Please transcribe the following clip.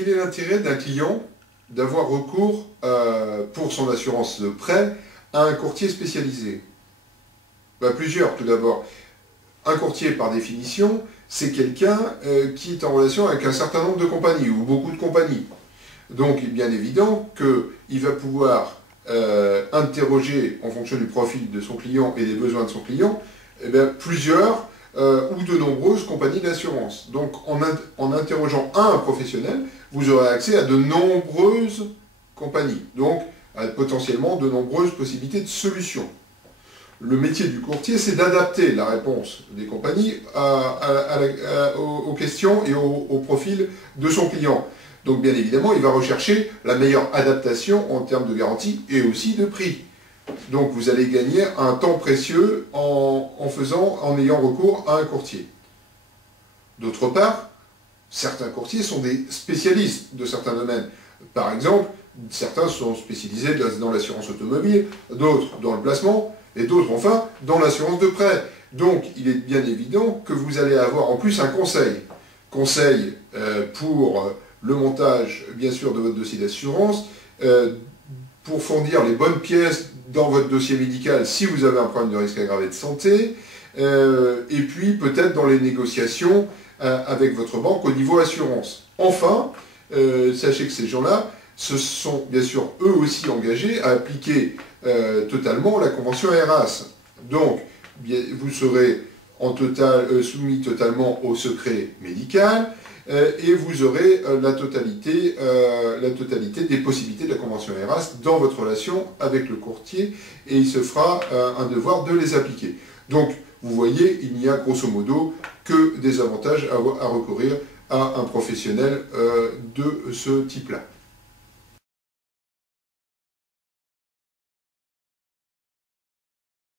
Quel est l'intérêt d'un client d'avoir recours, pour son assurance de prêt, à un courtier spécialisé? Plusieurs, tout d'abord. Un courtier, par définition, c'est quelqu'un qui est en relation avec un certain nombre de compagnies, ou beaucoup de compagnies. Donc, il est bien évident qu'il va pouvoir interroger, en fonction du profil de son client et des besoins de son client, plusieurs ou de nombreuses compagnies d'assurance. Donc, en interrogeant un professionnel, vous aurez accès à de nombreuses compagnies, donc à potentiellement de nombreuses possibilités de solutions. Le métier du courtier, c'est d'adapter la réponse des compagnies aux questions et au profil de son client. Donc bien évidemment, il va rechercher la meilleure adaptation en termes de garantie et aussi de prix. Donc vous allez gagner un temps précieux en ayant recours à un courtier. D'autre part, certains courtiers sont des spécialistes de certains domaines. Par exemple, certains sont spécialisés dans l'assurance automobile, d'autres dans le placement, et d'autres enfin dans l'assurance de prêt. Donc il est bien évident que vous allez avoir en plus un conseil. Conseil pour le montage, bien sûr, de votre dossier d'assurance, pour fournir les bonnes pièces dans votre dossier médical si vous avez un problème de risque aggravé de santé, et puis peut-être dans les négociations avec votre banque au niveau assurance. Enfin, sachez que ces gens-là se sont bien sûr eux aussi engagés à appliquer totalement la convention ERAS. Donc, vous serez soumis totalement au secret médical, et vous aurez la totalité des possibilités de la convention ERAS dans votre relation avec le courtier, et il se fera un devoir de les appliquer. Donc, vous voyez, il n'y a grosso modo que des avantages à recourir à un professionnel de ce type-là.